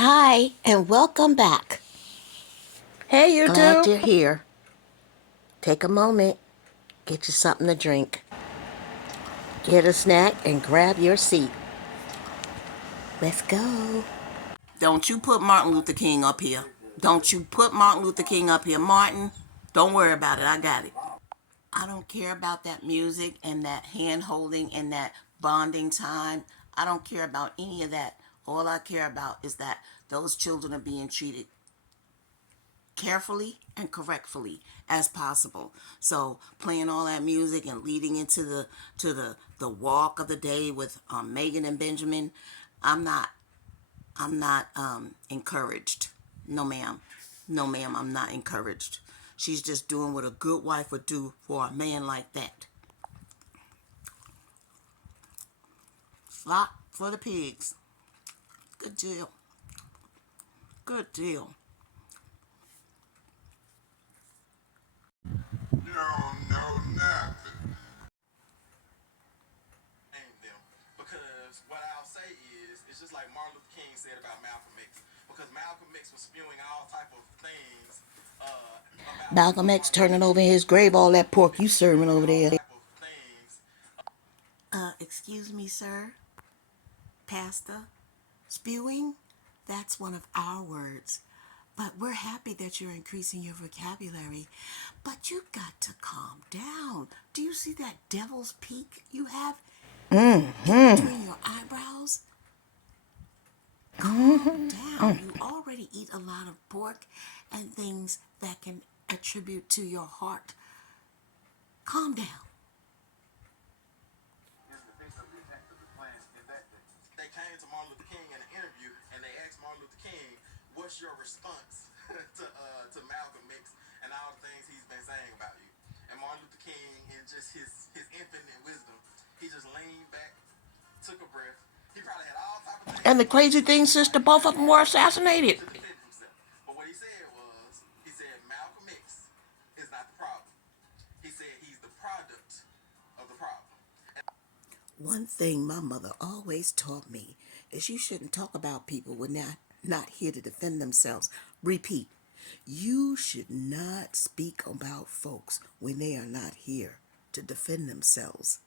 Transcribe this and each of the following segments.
Hi, and welcome back. Hey, Glad YouTube. you're here. Take a moment, get you something to drink. Get a snack and grab your seat. Let's go. Don't you put Martin Luther King up here. Don't you put Martin Luther King up here. Martin, don't worry about it. I got it. I don't care about that music and that hand holding and that bonding time. I don't care about any of that. All I care about is that those children are being treated carefully and correctly as possible. So playing all that music and leading into the walk of the day with Megan and Benjamin, I'm not encouraged. No ma'am. No ma'am, I'm not encouraged. She's just doing what a good wife would do for a man like that. Slop for the pigs. Good deal. Good deal. No, nothing. Them. Because what I'll say is, it's just like Martin Luther King said about Malcolm X. Because Malcolm X was spewing all type of things about Malcolm X turning over in his grave all that pork you serving over all there. type of things. Excuse me, sir. Pastor. Spewing? That's one of our words. But we're happy that you're increasing your vocabulary. But you got to calm down. Do you see that devil's peak you have in between your eyebrows? Calm down. You already eat a lot of pork and things that can attribute to your heart. Calm down. They came to Martin Luther King in an interview and they asked Martin Luther King, "What's your response to Malcolm X and all the things he's been saying about you?" And Martin Luther King, in just his infinite wisdom, he just leaned back, took a breath. He probably had all type of things And he the wanted crazy to say thing, about sister, him both of them were assassinated. to defend himself. But what he said was, he said Malcolm X is not the problem. He said he's the product of the problem. One thing my mother always taught me is you shouldn't talk about people when they're not here to defend themselves. Repeat, you should not speak about folks when they are not here to defend themselves.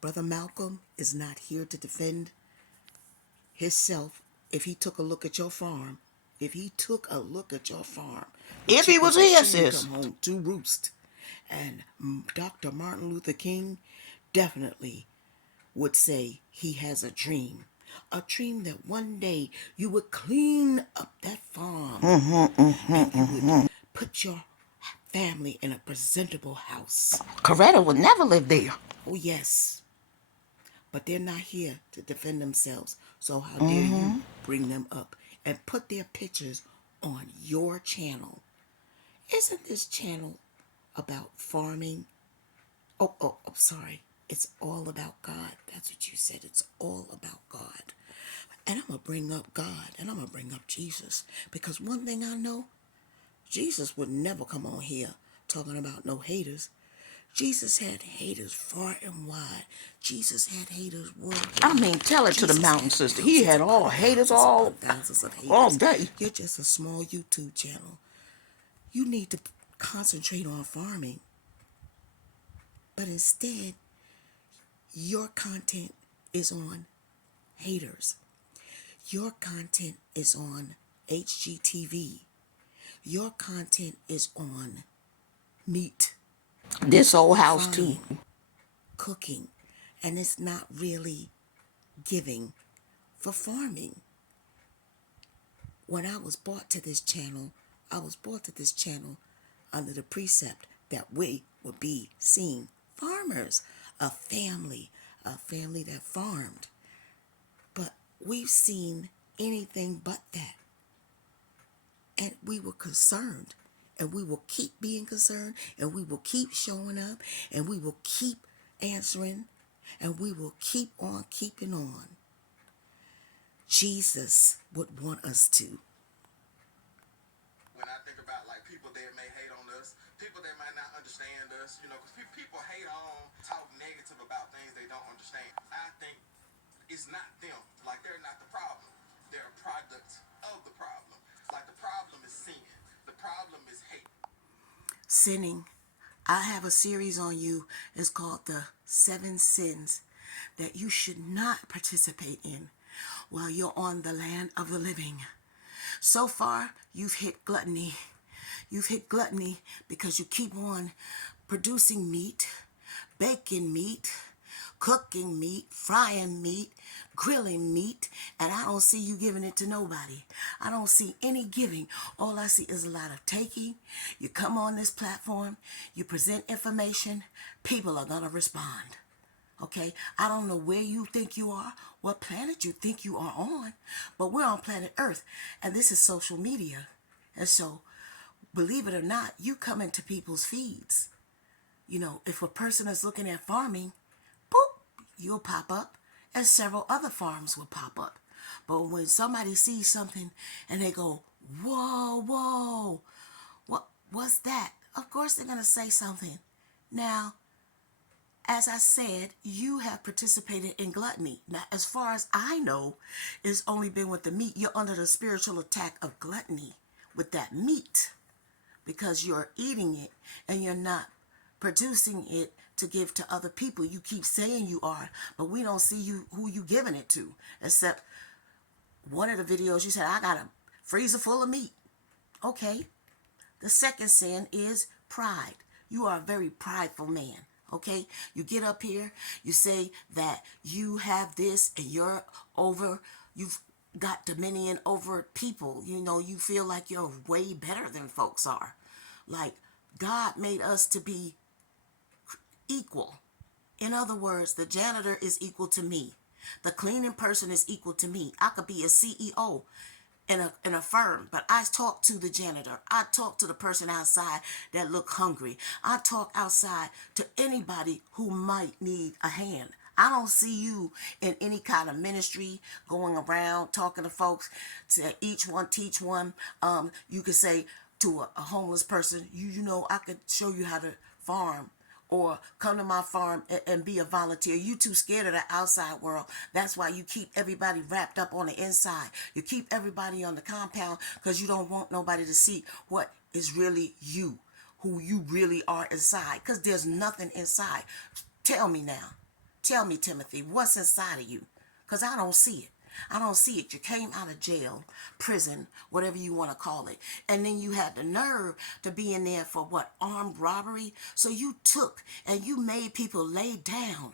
Brother Malcolm is not here to defend himself. If he took a look at your farm, if he was here, sis, come home to roost. And Dr. Martin Luther King definitely would say he has a dream. A dream that one day you would clean up that farm and you would put your family in a presentable house. Coretta would never live there. Oh, yes. But they're not here to defend themselves. So how dare you bring them up and put their pictures on your channel? Isn't this channel about farming? Oh, I'm sorry. It's all about God. That's what you said. It's all about God. And I'm going to bring up God and I'm going to bring up Jesus. Because one thing I know, Jesus would never come on here talking about no haters. Jesus had haters far and wide. Jesus had haters worldwide. I mean, tell it to the mountain, sister. He had all haters, all thousands of haters all day. You're just a small YouTube channel. You need to concentrate on farming. But instead, your content is on haters. Your content is on HGTV. Your content is on meat. This old house too. Cooking. And it's not really giving for farming. When I was brought to this channel, under the precept that we would be seeing farmers, a family that farmed. But we've seen anything but that. And we were concerned. And we will keep being concerned. And we will keep showing up. And we will keep answering. And we will keep on keeping on. Jesus would want us to. When I think about like people that may hate on us, people that might not understand us, you know, because people hate on, talk negative about things they don't understand. I think it's not them. Like they're not the problem. They're a product sinning. I have a series on you. It's called The 7 Sins that you should not participate in while you're on the land of the living. So far, you've hit gluttony. You've hit gluttony because you keep on producing meat, baking meat, cooking meat, frying meat, grilling meat, and I don't see you giving it to nobody. I don't see any giving. All I see is a lot of taking. You come on this platform, you present information, people are going to respond. Okay, I don't know where you think you are, what planet you think you are on, but we're on planet Earth, and this is social media. And so, believe it or not, you come into people's feeds. You know, if a person is looking at farming, boop, you'll pop up, and several other farms will pop up. But when somebody sees something and they go, whoa, whoa, what's that? Of course they're going to say something. Now, as I said, you have participated in gluttony. Now, as far as I know, it's only been with the meat. You're under the spiritual attack of gluttony with that meat because you're eating it and you're not producing it to give to other people. You keep saying you are, but we don't see you who you giving it to. Except one of the videos you said, I got a freezer full of meat. Okay. The second sin is pride. You are a very prideful man. Okay, you get up here, you say that you have this and you've got dominion over people. You know, you feel like you're way better than folks are. Like, God made us to be equal. In other words, the janitor is equal to me. The cleaning person is equal to me. I could be a CEO in a firm, but I talk to the janitor. I talk to the person outside that look hungry. I talk outside to anybody who might need a hand. I don't see you in any kind of ministry going around talking to folks to each one teach one. You could say to a homeless person, you know, I could show you how to farm. Or come to my farm and be a volunteer. You too scared of the outside world. That's why you keep everybody wrapped up on the inside. You keep everybody on the compound because you don't want nobody to see what is really you, who you really are inside. Because there's nothing inside. Tell me now. Tell me, Timothy, what's inside of you? Because I don't see it. I don't see it. You came out of jail, prison, whatever you want to call it. And then you had the nerve to be in there for what? Armed robbery? So you took and you made people lay down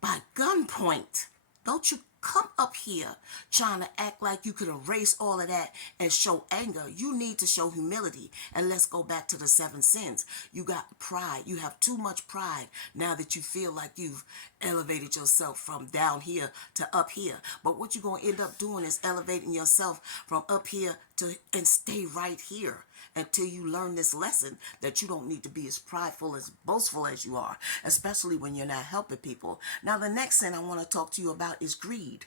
by gunpoint. Don't you come up here trying to act like you could erase all of that and show anger. You need to show humility. And let's go back to the 7 sins. You got pride. You have too much pride now that you feel like you've elevated yourself from down here to up here. But what you're going to end up doing is elevating yourself from up here and stay right here until you learn this lesson that you don't need to be as prideful, as boastful as you are, especially when you're not helping people. Now, the next thing I want to talk to you about is greed.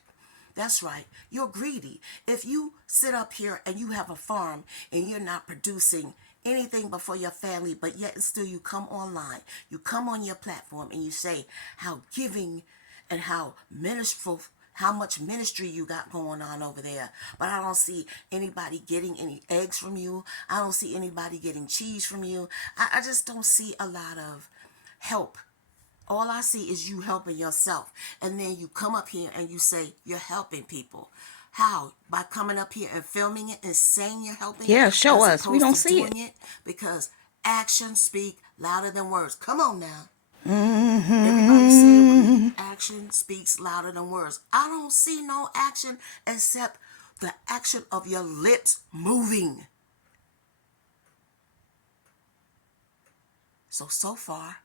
That's right. You're greedy. If you sit up here and you have a farm and you're not producing anything but for your family, but yet and still you come online, you come on your platform and you say how giving and how ministreful, how much ministry you got going on over there. But I don't see anybody getting any eggs from you. I don't see anybody getting cheese from you. I just don't see a lot of help. All I see is you helping yourself. And then you come up here and you say you're helping people. How? By coming up here and filming it and saying you're helping? Yeah, show as us. We opposed don't to see doing it. Because actions speak louder than words. Come on now. Mm-hmm. Everybody said with me, action speaks louder than words. I don't see no action except the action of your lips moving. So far,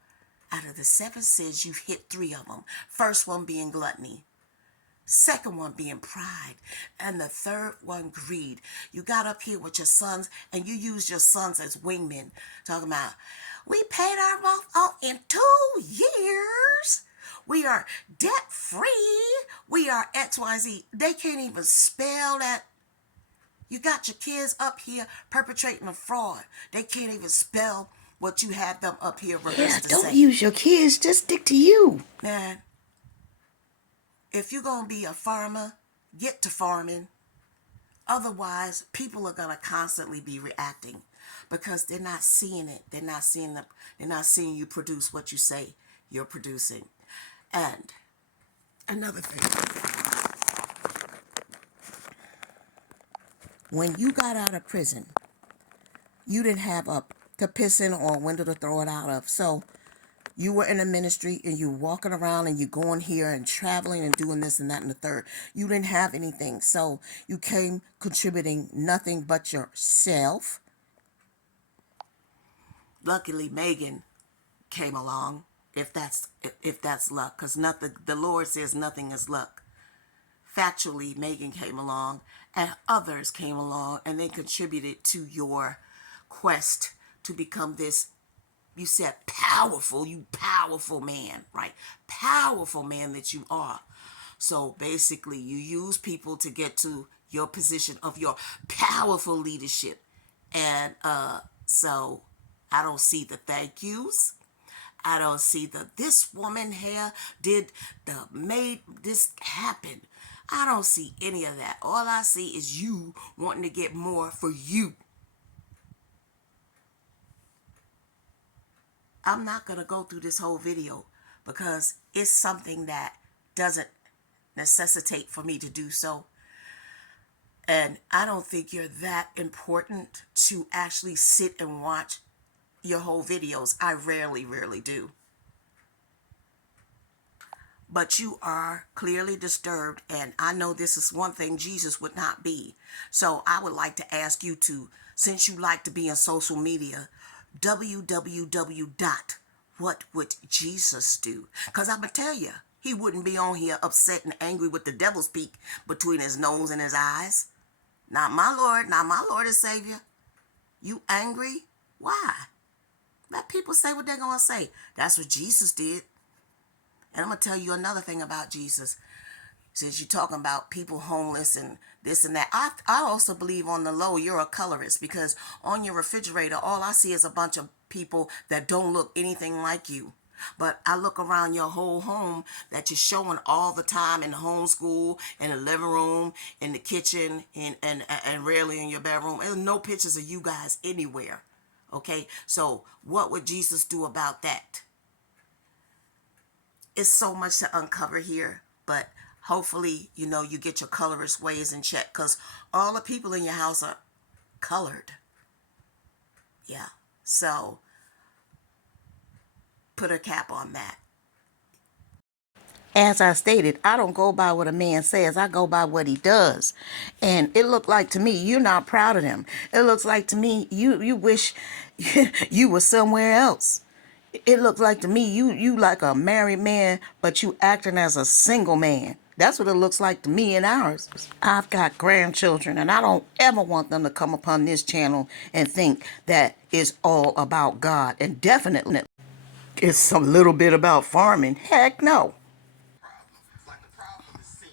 out of the 7 sins, you've hit 3 of them. First one being gluttony. Second one being pride. And the third one, greed. You got up here with your sons and you used your sons as wingmen. Talking about, we paid our rent off in 2 years. We are debt free. We are XYZ. They can't even spell that. You got your kids up here perpetrating a fraud. They can't even spell what you had them up here Yeah, rehearsed to don't say. use your kids. Just stick to you. Man, if you're going to be a farmer, get to farming. Otherwise, people are going to constantly be reacting. because they're not seeing it. They're not seeing you produce what you say you're producing. And another thing, when you got out of prison, you didn't have a to piss in or a window to throw it out of. So you were in a ministry and you walking around and you going here and traveling and doing this and that and the third. You didn't have anything. So you came contributing nothing but yourself. Luckily, Megan came along, if that's luck, because nothing, the Lord says nothing is luck. Factually, Megan came along and others came along and they contributed to your quest to become this, you said powerful, you powerful man, right? Powerful man that you are. So basically you use people to get to your position of your powerful leadership. And so I don't see the thank yous. I don't see this woman here made this happen. I don't see any of that. All I see is you wanting to get more for you. I'm not going to go through this whole video because it's something that doesn't necessitate for me to do so. And I don't think you're that important to actually sit and watch your whole videos. I rarely do. But you are clearly disturbed, and I know this is one thing Jesus would not be. So I would like to ask you to, since you like to be in social media, www.whatwouljesus.do. Because I'm going to tell you, he wouldn't be on here upset and angry with the devil's peak between his nose and his eyes. Not my Lord and Savior. You angry? Why? Let people say what they're going to say. That's what Jesus did. And I'm going to tell you another thing about Jesus. Since you're talking about people homeless and this and that, I also believe on the low you're a colorist, because on your refrigerator, all I see is a bunch of people that don't look anything like you. But I look around your whole home that you're showing all the time in the homeschool, in the living room, in the kitchen, and rarely in your bedroom. There's no pictures of you guys anywhere. Okay? So what would Jesus do about that? It's so much to uncover here, but hopefully, you get your colorist ways in check, because all the people in your house are colored. Yeah. So put a cap on that. As I stated, I don't go by what a man says. I go by what he does. And it looked like to me you're not proud of him. It looks like to me you wish you were somewhere else. It looks like to me you like a married man, but you acting as a single man. That's what it looks like to me and ours. I've got grandchildren, and I don't ever want them to come upon this channel and think that it's all about God. And definitely it's a little bit about farming. Heck no. Like the problem is sin.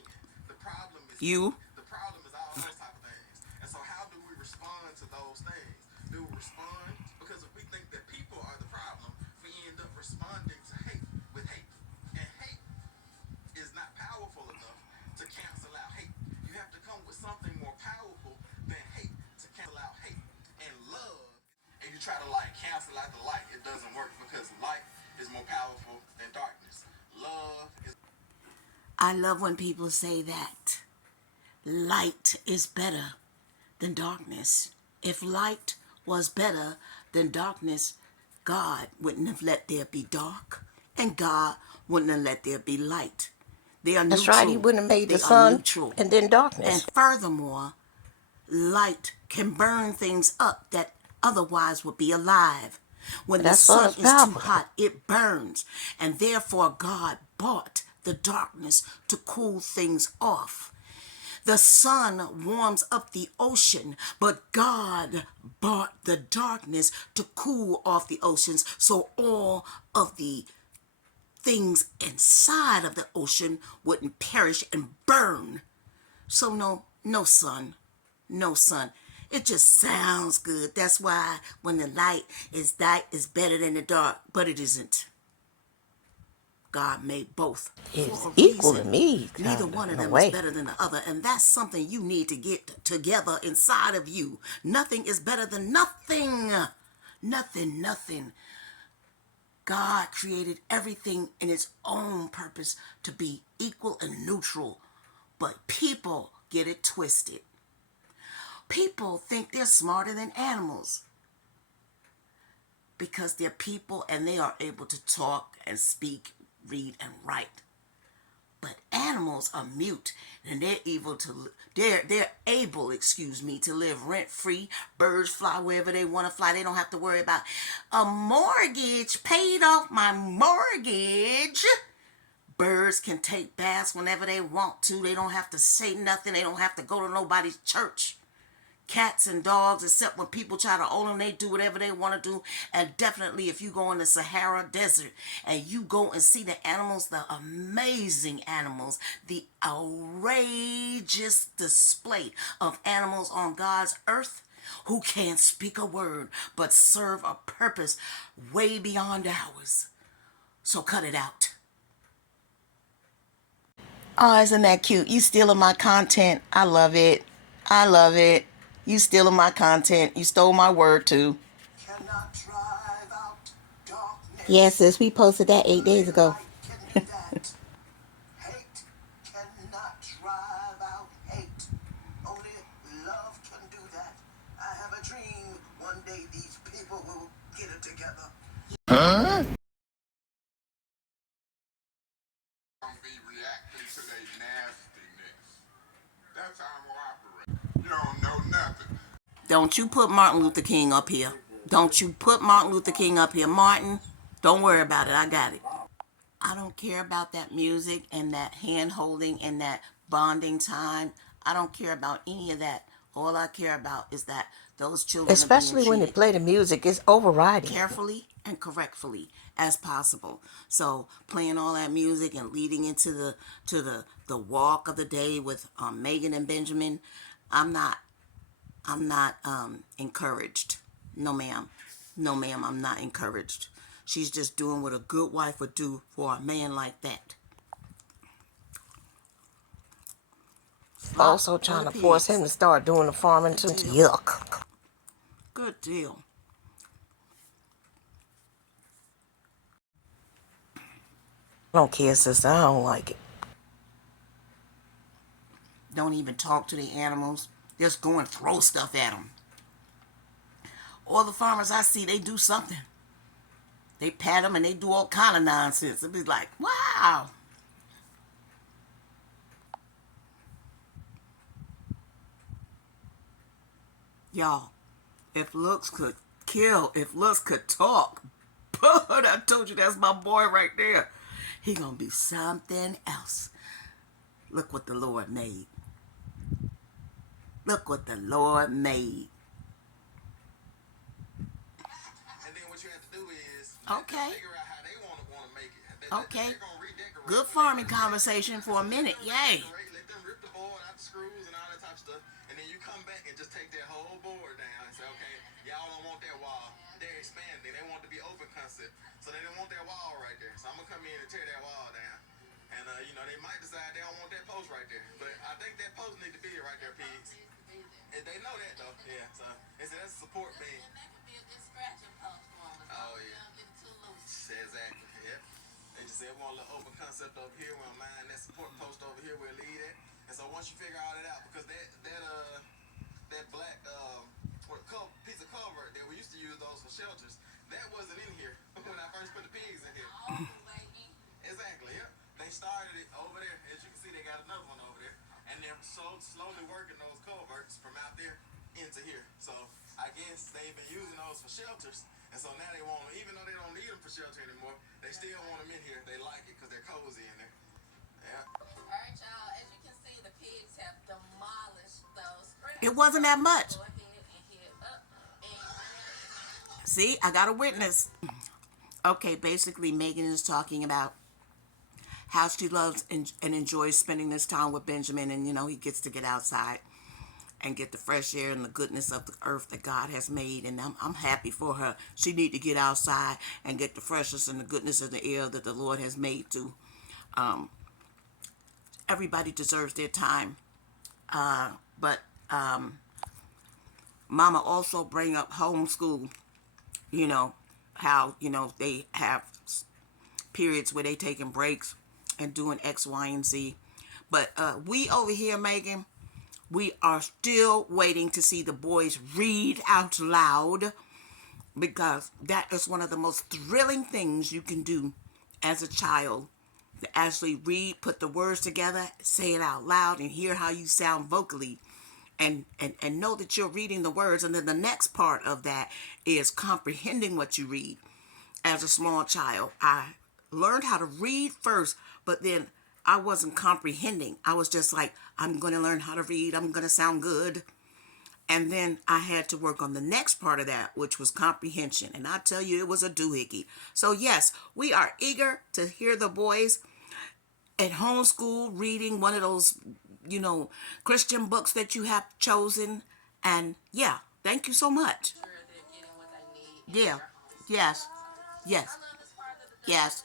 The problem is You? the problem is all those type of things. And so how do we respond to those things? Do we respond? Because if we think that people are the problem, we end up responding to hate with hate. And hate is not powerful enough to cancel out hate. You have to come with something more powerful than hate to cancel out hate. And love, and you try to cancel out the light, it doesn't work, because light is more powerful than darkness. Love is. I love when people say that light is better than darkness. If light was better than darkness, God wouldn't have let there be dark, and God wouldn't have let there be light. They are That's neutral. right. He wouldn't have made the They are sun neutral. and then darkness. And furthermore, light can burn things up that otherwise would be alive. When the That sun sun is is too powerful. hot, it burns. And therefore, God bought the darkness to cool things off. The sun warms up the ocean, but God bought the darkness to cool off the oceans, so all of the things inside of the ocean wouldn't perish and burn. So no sun, no sun. It just sounds good. That's why when the light is better than the dark, but it isn't. God made both It's for a equal to reason. me, Neither kind of, one of in a them is way. better than the other, and that's something you need to get together inside of you. Nothing is better than nothing. Nothing, nothing. God created everything in its own purpose to be equal and neutral, but people get it twisted. People think they're smarter than animals because they're people and they are able to talk and speak, read and write. But animals are mute and they're able, to live rent free. Birds fly wherever they want to fly. They don't have to worry about a mortgage, paid off my mortgage. Birds can take baths whenever they want to. They don't have to say nothing. They don't have to go to nobody's church. Cats and dogs, except when people try to own them, they do whatever they want to do. And definitely if you go in the Sahara Desert and you go and see the animals, the amazing animals, the outrageous display of animals on God's earth who can't speak a word but serve a purpose way beyond ours. So cut it out. Oh, isn't that cute? You stealing my content. I love it. I love it. You stealing my content. You stole my word too. Cannot drive out darkness. Yes, sis, we posted that 8 days Only ago. light can do that. Hate cannot drive out hate. Only love can do that. I have a dream one day these people will get it together. Huh? Don't be reacting to their nastiness. That's how I'm operating. You don't know nothing. Don't you put Martin Luther King up here. Don't you put Martin Luther King up here. Martin, don't worry about it. I got it. I don't care about that music and that hand holding and that bonding time. I don't care about any of that. All I care about is that those children are being Especially when they treated play the music, it's overriding. carefully and correctly as possible. So playing all that music and leading into the walk of the day with Megan and Benjamin, I'm not encouraged. No ma'am. No ma'am, I'm not encouraged. She's just doing what a good wife would do for a man like that. Slop Also for trying the to force him pigs. to start doing the farming Good too. deal. Yuck. Good deal. I don't care, sister. I don't like it. Don't even talk to the animals. Just go and throw stuff at them. All the farmers I see, they do something. They pat them and they do all kind of nonsense. It be like, wow. Y'all, if looks could kill, if looks could talk, I told you that's my boy right there. He gonna be something else. Look what the Lord made. Look what the Lord made. And then what you have to do is Okay. figure out how they want to make it. Okay. They're gonna redecorate. Good farming conversation for a minute. Yay. Let them rip the board out the screws and all that type of stuff, and then you come back and just take that whole board down and say, okay, y'all don't want that wall. They're expanding. They want it to be open concept, so they don't want that wall right there. So I'm gonna come in and tear that wall down. And they might decide they don't want that post right there, but I think that post need to be right there, pigs. And they know that though, yeah. So they say that's a support beam. And that could be a good scratching post for them. Oh yeah. Get too loose. Exactly. Yep. They just said we want a little open concept over here. We'll mine that support post over here. We'll leave it. And so once you figure all that out, because that black piece of cover that we used to use those for shelters, that wasn't in here when I first put the pigs in here. Exactly. Yep. They started it over there. As you can see, they got another one over there. And they're slowly working those coverts from out there into here. So I guess they've been using those for shelters. And so now they want them, even though they don't need them for shelter anymore, they still want them in here. They like it because they're cozy in there. Yeah. All right, y'all. As you can see, the pigs have demolished those scraps. It wasn't that much. Go ahead and hit up. See, I got a witness. Okay, basically, Megan is talking about how she loves and enjoys spending this time with Benjamin, and he gets to get outside. and get the fresh air and the goodness of the earth that God has made. And I'm happy for her. She need to get outside and get the freshness and the goodness of the air that the Lord has made to. Um, Everybody deserves their time. But Mama also bring up homeschool, you know, how, they have periods where they taking breaks and doing X, Y, and Z. But we over here, Megan, we are still waiting to see the boys read out loud, because that is one of the most thrilling things you can do as a child, to actually read, put the words together, say it out loud, and hear how you sound vocally, and know that you're reading the words. And then the next part of that is comprehending what you read. As a small child, I learned how to read first, but then I wasn't comprehending. I was just like, I'm going to learn how to read. I'm going to sound good. And then I had to work on the next part of that, which was comprehension. And I tell you, it was a doohickey. So yes, we are eager to hear the boys at homeschool reading one of those, Christian books that you have chosen. And yeah, thank you so much. Yeah. Yes. Yes. Yes.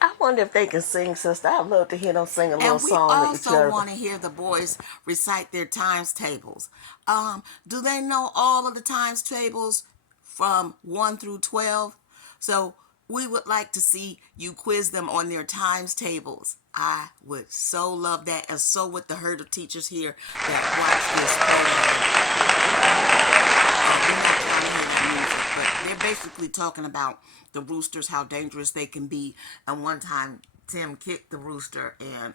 I wonder if they can sing, sister. I'd love to hear them sing a little And we song at each also other. want to hear the boys recite their times tables. Do they know all of the times tables from 1 through 12? So we would like to see you quiz them on their times tables. I would so love that, and so would the herd of teachers here that watch this program. We're not trying to hear that music, but they're basically talking about the roosters, how dangerous they can be. And one time, Tim kicked the rooster, and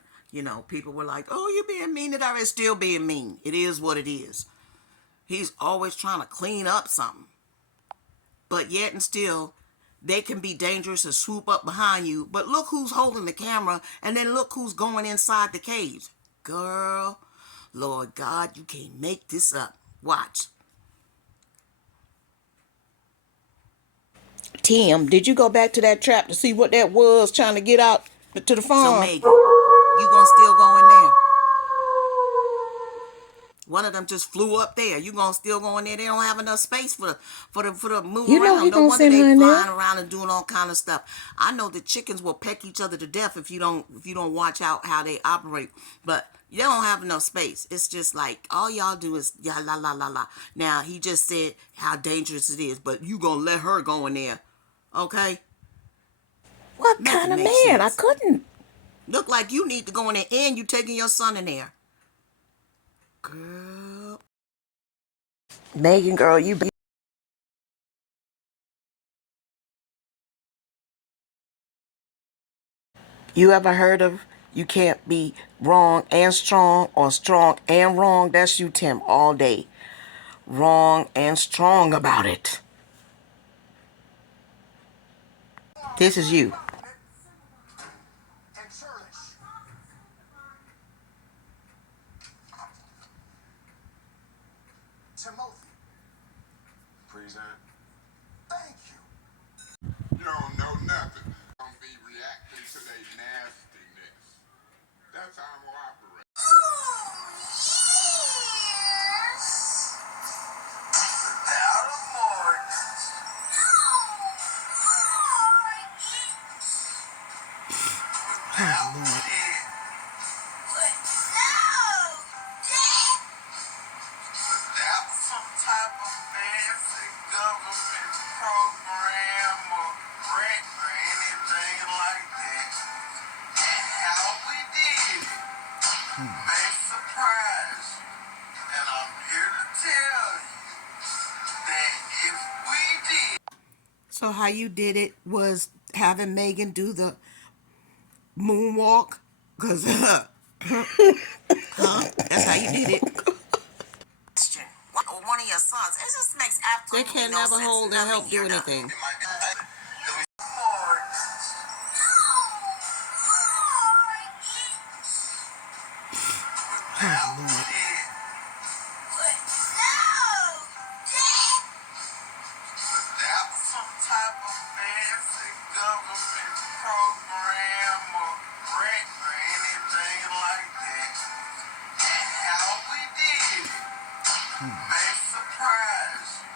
people were like, "Oh, you're being mean." It already still being mean. It is what it is. He's always trying to clean up something, but yet and still, they can be dangerous and swoop up behind you. But look who's holding the camera, and then look who's going inside the cage. Girl, Lord God, you can't make this up. Watch. Tim, did you go back to that trap to see what that was trying to get out to the So farm? Megan, you gonna still go in there? One of them just flew up there. You gonna still go in there? They don't have enough space for the move You know he around. No gonna wonder send they her in there. flying around and doing all kind of stuff. I know the chickens will peck each other to death if you don't watch out how they operate. But you don't have enough space. It's just like all y'all do is yeah la la la la. Now he just said how dangerous it is, but you gonna let her go in there, okay? What Make it kind of make man? I sense. couldn't. Look like you need to go in there, and you taking your son in there, girl. Megan, girl, you ever heard of you can't be wrong and strong, or strong and wrong? That's you, Tim, all day. Wrong and strong about it. This is you. And churlish. Timothy. Present. Thank you. You don't know nothing. Don't be reacting to their nastiness. That's how I'm gonna operate. Without a mortgage. Without debt. Without some type of fancy government program or grant or anything like that. How we did it may surprise you. And I'm here to tell you that if we did. So how you did it was having Megan do the moonwalk, cause that's how you did it. One of your sons. It just makes They absolutely can no never sense. hold or Nothing help do here does. anything. Without some type of fancy government program or grant or anything like that. How we did it may surprise you.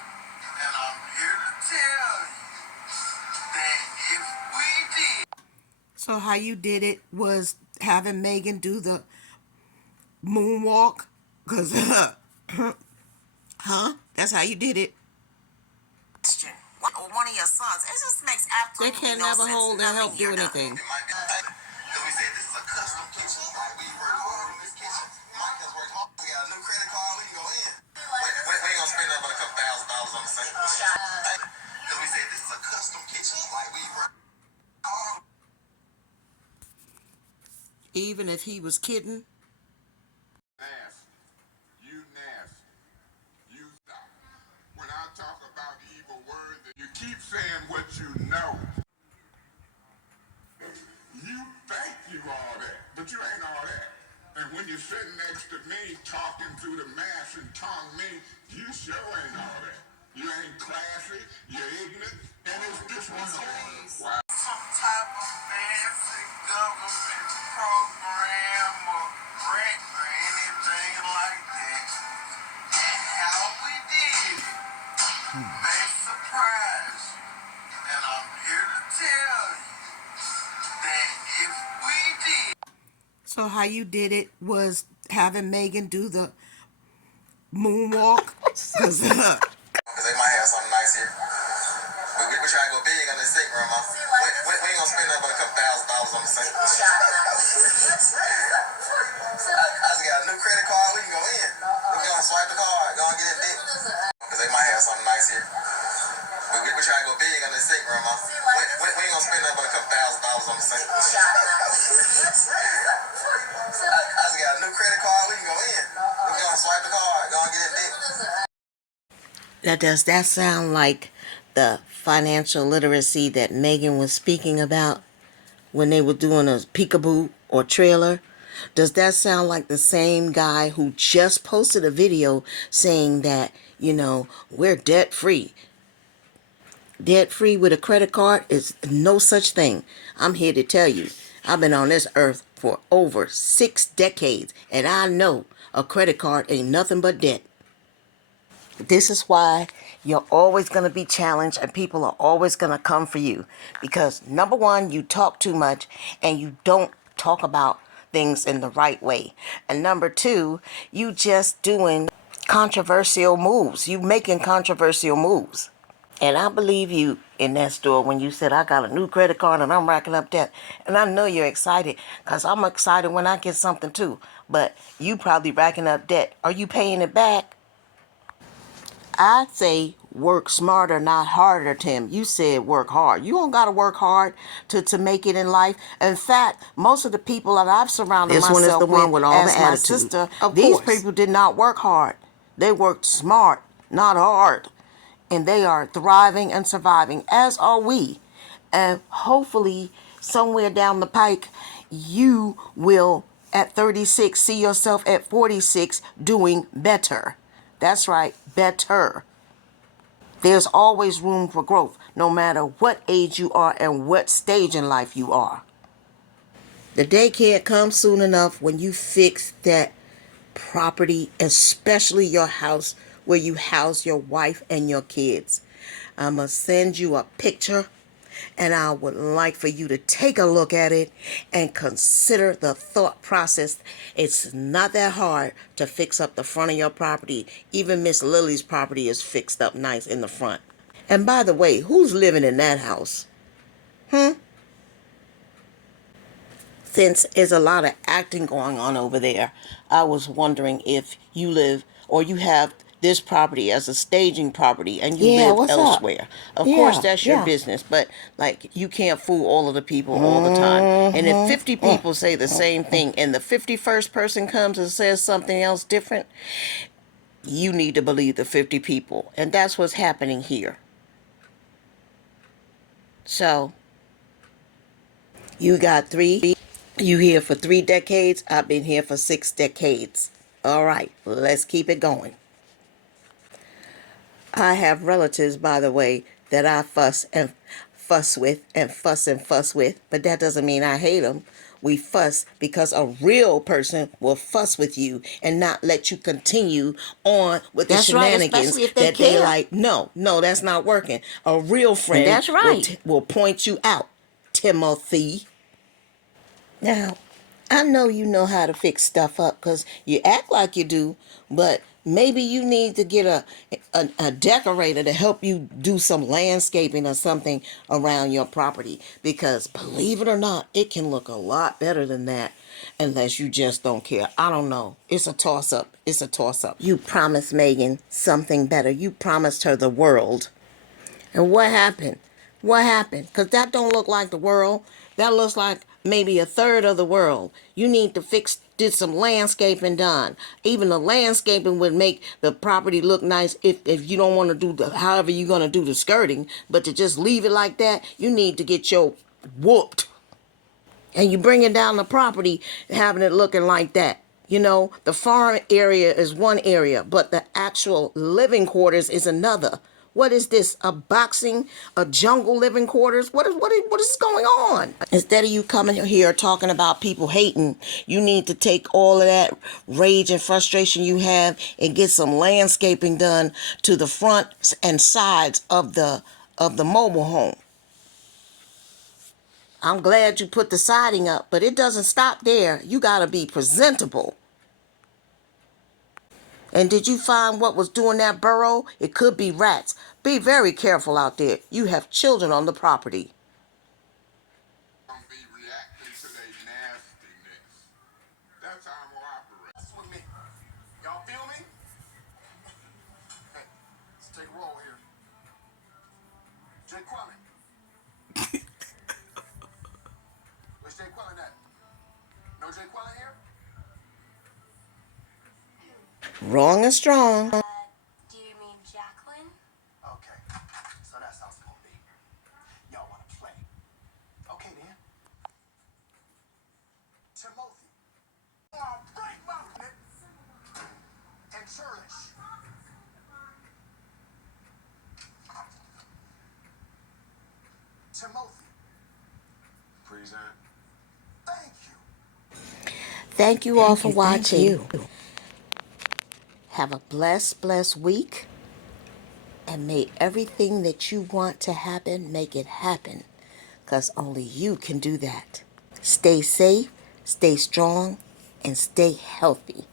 And I'm here to tell you that if we did. So how you did it was having Megan do the moonwalk? Because, huh? That's how you did it. One of your sons. It just makes absolutely They can't no never sense. hold and help Nothing do here does. anything. It might be because we say this is a custom kitchen. Like we work hard in this kitchen. Mike has worked hard. We got a new credit card. We can go in. We ain't gonna spend nothing but a couple $1,000s on the same. Because we say this is a custom kitchen. Like we work hard. Even if he was kidding. Nasty. You nasty. You stop. When I talk about evil words, you keep saying what you know. You think you all that, but you ain't all that. And when you're sitting next to me talking through the mask and tongue me, you sure ain't all that. You ain't classy, you're ignorant, and it's disrespectful. Wow. Some type of fancy government program or grant or anything like that. And how we did it may surprise you. And I'm here to tell you that if we did. So how you did it was having Megan do the moonwalk? Because, Because they might have something nice here. We try to go big on this sink room, huh? We ain't gonna spend nothing but a couple $1,000s on the sink. I just got a new credit card. We can go in. We gonna swipe the card. Go and get it big. Because they might have something nice here. We try to go big on this sink room, huh? We ain't gonna spend nothing but a couple $1,000s on the sink. I just got a new credit card. We can go in. We gonna swipe the card. Go and get it big. Now, does that sound like the financial literacy that Megan was speaking about when they were doing a peekaboo or trailer? Does that sound like the same guy who just posted a video saying that, we're debt free? Debt free with a credit card is no such thing. I'm here to tell you, I've been on this earth for over 6 decades, and I know a credit card ain't nothing but debt. This is why you're always going to be challenged and people are always going to come for you. Because number one, you talk too much and you don't talk about things in the right way. And number two, you just doing controversial moves. You making controversial moves. And I believe you in that store when you said, I got a new credit card and I'm racking up debt. And I know you're excited because I'm excited when I get something too. But you probably racking up debt. Are you paying it back? I say work smarter, not harder, Tim. You said work hard. You don't got to work hard to make it in life. In fact, most of the people that I've surrounded this one is myself the one with all as the my attitude. sister, Of these course. people did not work hard. They worked smart, not hard. And they are thriving and surviving, as are we. And hopefully, somewhere down the pike, you will, at 36, see yourself at 46 doing better. That's right, better. There's always room for growth, no matter what age you are and what stage in life you are. The day can't come soon enough when you fix that property, especially your house where you house your wife and your kids. I'm going to send you a picture and I would like for you to take a look at it and consider the thought process. It's not that hard to fix up the front of your property. Even Miss Lily's property is fixed up nice in the front. And by the way, who's living in that house? Since there's a lot of acting going on over there, I was wondering if you live or you have this property as a staging property and you live elsewhere. Of course, that's your business, but like you can't fool all of the people all the time. And if 50 people say the same thing and the 51st person comes and says something else different, you need to believe the 50 people. And that's what's happening here. So, you got 3. You here for 3 decades. I've been here for 6 decades. All right, let's keep it going. I have relatives, by the way, that I fuss with, but that doesn't mean I hate them. we fuss because a real person will fuss with you and not let you continue on with the That's right, shenanigans especially if they that they care. like. No, that's not working. A real friend That's right. will point you out, Timothy. Now, I know how to fix stuff up because you act like you do, but maybe you need to get a decorator to help you do some landscaping or something around your property, because believe it or not, it can look a lot better than that unless you just don't care. I don't know. It's a toss-up. It's a toss-up. You promised Megan something better. You promised her the world. And what happened? What happened? Because that don't look like the world. That looks like maybe a third of the world. You need to did some landscaping done. Even the landscaping would make the property look nice if you don't want to do however you're going to do the skirting. But to just leave it like that, you need to get your whooped. And you bringing down the property, having it looking like that. You know, the farm area is one area, but the actual living quarters is another. What is this? A jungle living quarters? What is going on? Instead of you coming here talking about people hating, you need to take all of that rage and frustration you have and get some landscaping done to the front and sides of the mobile home. I'm glad you put the siding up, but it doesn't stop there. You got to be presentable. And did you find what was doing that burrow? It could be rats. Be very careful out there. You have children on the property. Don't be reacting to their nastiness. That's how I'm gonna operate. That's with me. Y'all feel me? Hey, let's take a roll here. Jay Quellen. Where's Jay Quellen at? No Jay Quellen here? Wrong and strong. Do you mean Jacqueline? Okay, so that's how it's gonna be. Y'all wanna play? Okay then. Timothy. I'll break my neck. And churlish. Timothy. Present. Thank you. Thank you all for Thank watching. you. Have a blessed week. And may everything that you want to happen, make it happen. Because only you can do that. Stay safe, stay strong, and stay healthy.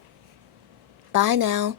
Bye now.